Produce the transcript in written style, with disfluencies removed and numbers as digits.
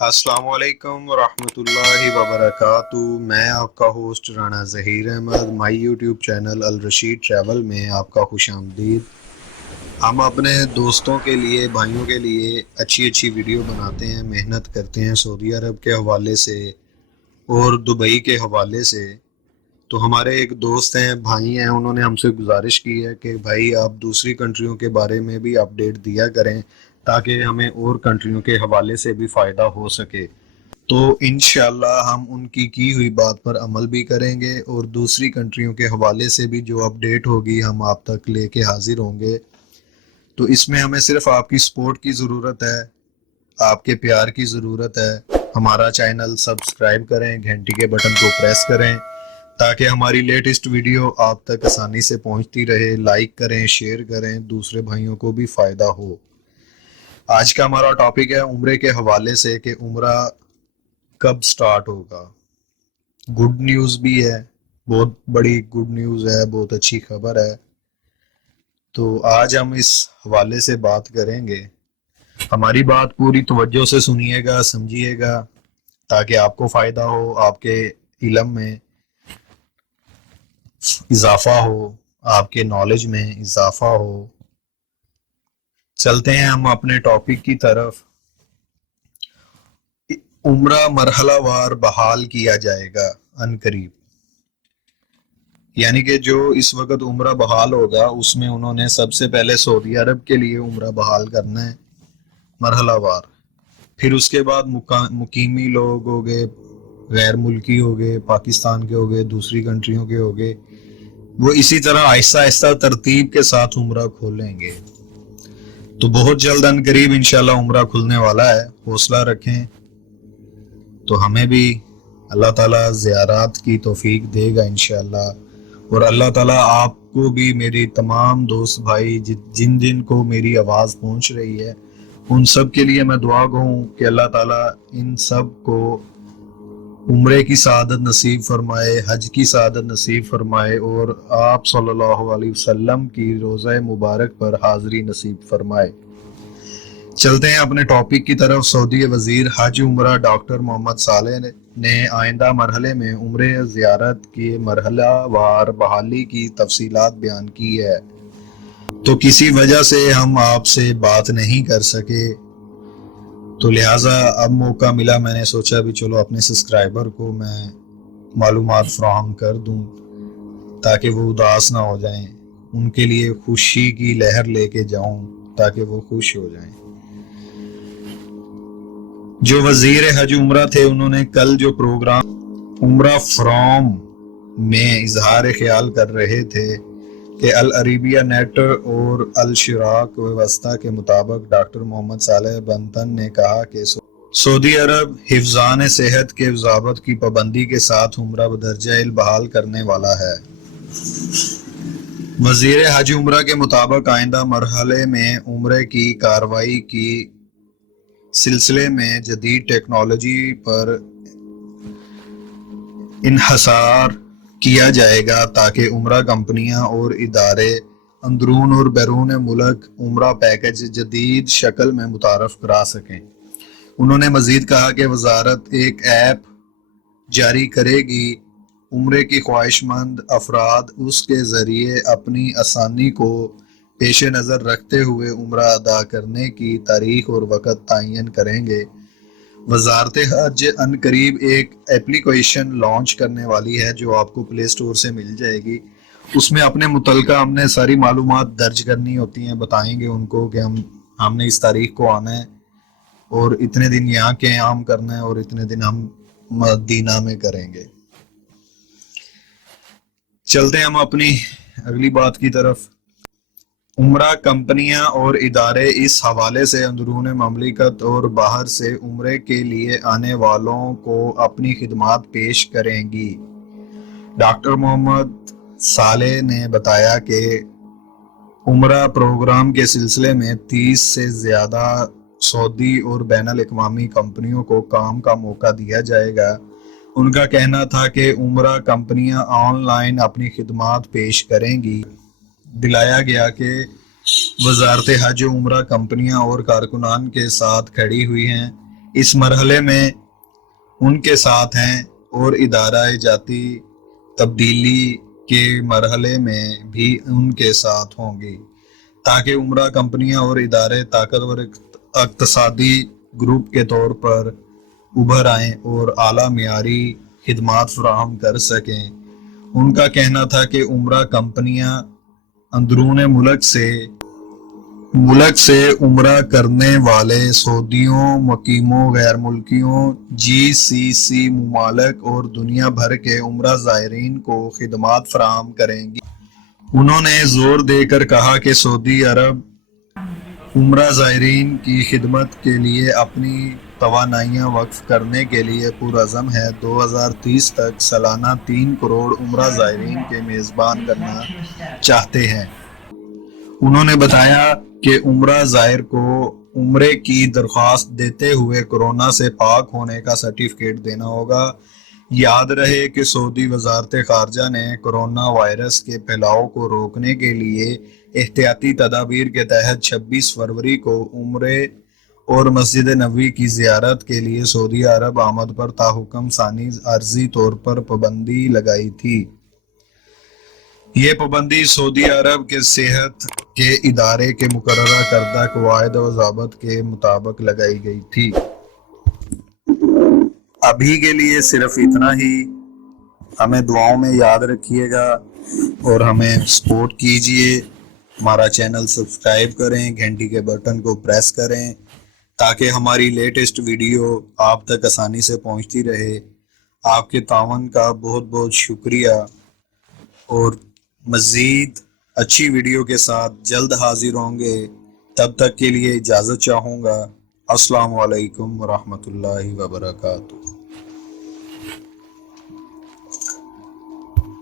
السلام علیکم ورحمۃ اللہ وبرکاتہ۔ میں آپ کا host Rana Zaheer Ahmed, my YouTube channel Al Rasheed travel میں آپ کا خوش آمدید۔ ہم اپنے دوستوں کے لیے، بھائیوں کے لیے اچھی اچھی ویڈیو بناتے ہیں، محنت کرتے ہیں سعودی عرب کے حوالے سے اور دبئی کے حوالے سے۔ تو ہمارے ایک دوست ہیں، بھائی ہیں، انہوں نے ہم سے گزارش کی ہے کہ بھائی آپ دوسری کنٹریوں کے بارے میں بھی اپڈیٹ دیا کریں تاکہ ہمیں اور کنٹریوں کے حوالے سے بھی فائدہ ہو سکے۔ تو انشاءاللہ ہم ان کی ہوئی بات پر عمل بھی کریں گے اور دوسری کنٹریوں کے حوالے سے بھی جو اپڈیٹ ہوگی ہم آپ تک لے کے حاضر ہوں گے۔ تو اس میں ہمیں صرف آپ کی سپورٹ کی ضرورت ہے، آپ کے پیار کی ضرورت ہے۔ ہمارا چینل سبسکرائب کریں، گھنٹی کے بٹن کو پریس کریں تاکہ ہماری لیٹسٹ ویڈیو آپ تک آسانی سے پہنچتی رہے۔ لائک کریں، شیئر کریں، دوسرے بھائیوں کو بھی فائدہ ہو۔ آج کا ہمارا ٹاپک ہے عمرے کے حوالے سے کہ عمرہ کب سٹارٹ ہوگا۔ گڈ نیوز بھی ہے، بہت بڑی گڈ نیوز ہے، بہت اچھی خبر ہے۔ تو آج ہم اس حوالے سے بات کریں گے۔ ہماری بات پوری توجہ سے سنیے گا، سمجھیے گا تاکہ آپ کو فائدہ ہو، آپ کے علم میں اضافہ ہو، آپ کے نالج میں اضافہ ہو۔ چلتے ہیں ہم اپنے ٹاپک کی طرف۔ عمرہ مرحلہ وار بحال کیا جائے گا عنقریب، یعنی کہ جو اس وقت عمرہ بحال ہوگا اس میں انہوں نے سب سے پہلے سعودی عرب کے لیے عمرہ بحال کرنا ہے مرحلہ وار، پھر اس کے بعد مقیمی لوگ ہو گئے، غیر ملکی ہو گئے، پاکستان کے ہو گئے، دوسری کنٹریوں کے ہو گئے، وہ اسی طرح آہستہ آہستہ ترتیب کے ساتھ عمرہ کھولیں گے۔ تو بہت جلد عنقریب انشاءاللہ عمرہ کھلنے والا ہے، حوصلہ رکھیں۔ تو ہمیں بھی اللہ تعالیٰ زیارات کی توفیق دے گا انشاءاللہ، اور اللہ تعالیٰ آپ کو بھی، میری تمام دوست بھائی جن جن کو میری آواز پہنچ رہی ہے ان سب کے لیے میں دعا گو ہوں کہ اللہ تعالیٰ ان سب کو عمرے کی سعادت نصیب فرمائے، حج کی سعادت نصیب فرمائے، اور آپ صلی اللہ علیہ وسلم کی روضہ مبارک پر حاضری نصیب فرمائے۔ چلتے ہیں اپنے ٹاپک کی طرف۔ سعودی وزیر حج عمرہ ڈاکٹر محمد صالح نے آئندہ مرحلے میں عمرے زیارت کی مرحلہ وار بحالی کی تفصیلات بیان کی ہے۔ تو کسی وجہ سے ہم آپ سے بات نہیں کر سکے، تو لہٰذا اب موقع ملا، میں نے سوچا بھی چلو اپنے سبسکرائبر کو میں معلومات فراہم کر دوں تاکہ وہ اداس نہ ہو جائیں، ان کے لیے خوشی کی لہر لے کے جاؤں تاکہ وہ خوش ہو جائیں۔ جو وزیر حج عمرہ تھے انہوں نے کل جو پروگرام عمرہ فروم میں اظہار خیال کر رہے تھے کہ العربیہ نیٹ اور الشراق وسطی کے مطابق ڈاکٹر محمد صالح بنتن نے کہا کہ سعودی عرب حفظان صحت کے ضوابط کی پابندی کے ساتھ عمرہ بدرجہ بحال کرنے والا ہے۔ وزیر حج عمرہ کے مطابق آئندہ مرحلے میں عمرے کی کارروائی کی سلسلے میں جدید ٹیکنالوجی پر انحصار کیا جائے گا تاکہ عمرہ کمپنیاں اور ادارے اندرون اور بیرون ملک عمرہ پیکج جدید شکل میں متعارف کرا سکیں۔ انہوں نے مزید کہا کہ وزارت ایک ایپ جاری کرے گی، عمرے کی خواہش مند افراد اس کے ذریعے اپنی آسانی کو پیش نظر رکھتے ہوئے عمرہ ادا کرنے کی تاریخ اور وقت تعین کریں گے۔ وزارت حج عنقریب ایک ایپلیکیشن لانچ کرنے والی ہے جو آپ کو پلے اسٹور سے مل جائے گی۔ اس میں اپنے متعلقہ ہم نے ساری معلومات درج کرنی ہوتی ہیں، بتائیں گے ان کو کہ ہم نے اس تاریخ کو آنا ہے اور اتنے دن یہاں قیام کرنا ہے اور اتنے دن ہم مدینہ میں کریں گے۔ چلتے ہیں ہم اپنی اگلی بات کی طرف۔ عمرہ کمپنیاں اور ادارے اس حوالے سے اندرون مملکت اور باہر سے عمرے کے لیے آنے والوں کو اپنی خدمات پیش کریں گی۔ ڈاکٹر محمد صالح نے بتایا کہ عمرہ پروگرام کے سلسلے میں 30 سے زیادہ سعودی اور بین الاقوامی کمپنیوں کو کام کا موقع دیا جائے گا۔ ان کا کہنا تھا کہ عمرہ کمپنیاں آن لائن اپنی خدمات پیش کریں گی۔ دلایا گیا کہ وزارت حج عمرہ کمپنیاں اور کارکنان کے ساتھ کھڑی ہوئی ہیں اس مرحلے میں ان کے ساتھ ہیں اور ادارہ جاتی تبدیلی کے مرحلے میں بھی ان کے ساتھ ہوں گی، تاکہ عمرہ کمپنیاں اور ادارے طاقتور اقتصادی گروپ کے طور پر ابھر آئیں اور اعلیٰ معیاری خدمات فراہم کر سکیں۔ ان کا کہنا تھا کہ عمرہ کمپنیاں اندرون ملک سے عمرہ کرنے والے سعودیوں، مقیموں، غیر ملکیوں، GCC ممالک اور دنیا بھر کے عمرہ زائرین کو خدمات فراہم کریں گی۔ انہوں نے زور دے کر کہا کہ سعودی عرب عمرہ زائرین کی خدمت کے لیے اپنی توانائیاں وقف کرنے کے لیے پرعزم ہے۔ 2030 تک سالانہ 3 کروڑ عمرہ زائرین کے میزبان کرنا چاہتے ہیں۔ انہوں نے بتایا کہ عمرہ زائر کو عمرے کی درخواست دیتے ہوئے کورونا سے پاک ہونے کا سرٹیفکیٹ دینا ہوگا۔ یاد رہے کہ سعودی وزارت خارجہ نے کورونا وائرس کے پھیلاؤ کو روکنے کے لیے احتیاطی تدابیر کے تحت 26 فروری کو عمرے اور مسجد نبوی کی زیارت کے لیے سعودی عرب آمد پر تاحکم ثانی عارضی طور پر پابندی لگائی تھی۔ یہ پابندی سعودی عرب کے صحت کے ادارے کے مقررہ کردہ قواعد و ضوابط کے مطابق لگائی گئی تھی۔ ابھی کے لیے صرف اتنا ہی۔ ہمیں دعاؤں میں یاد رکھیے گا اور ہمیں سپورٹ کیجیے۔ ہمارا چینل سبسکرائب کریں، گھنٹی کے بٹن کو پریس کریں تاکہ ہماری لیٹسٹ ویڈیو آپ تک آسانی سے پہنچتی رہے۔ آپ کے تعاون کا بہت بہت شکریہ، اور مزید اچھی ویڈیو کے ساتھ جلد حاضر ہوں گے۔ تب تک کے لیے اجازت چاہوں گا۔ السلام علیکم ورحمۃ اللہ وبرکاتہ۔